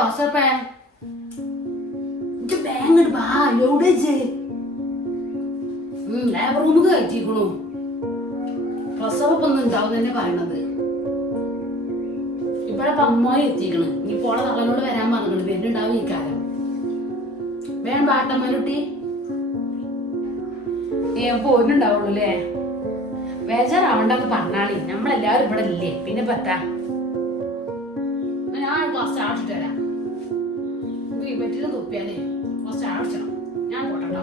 ജോസഫേ bank ബാ എവിടെ labour room കയറ്റിക്കണു. പ്രസവപ്പൊന്നും ഉണ്ടാവും തന്നെ പറയണത്. ഇവിടെ അമ്മായി എത്തിക്കണ്. നീ പോളെ തള്ളനോട് വരാൻ പറഞ്ഞിട്ട് വരുന്നുണ്ടാവും ഈ കാലം. വേണം പാട്ടമ്മനുട്ടി പോരുന്നുണ്ടാവുള്ളൂ അല്ലേ? ബേജാറാവണ്ടെന്ന് പറഞ്ഞാളി. നമ്മളെല്ലാവരും ഇവിടെ ഇല്ലേ? പിന്നെ പറ്റാ ഞാൻ ക്ലാസ് ചാടിച്ചിട്ട് വരാം. ഈ പറ്റിട്ട് തൊപ്പിയാലേ ക്ലാസ് ചാടിച്ചണം. ഞാൻ പോട്ടോ.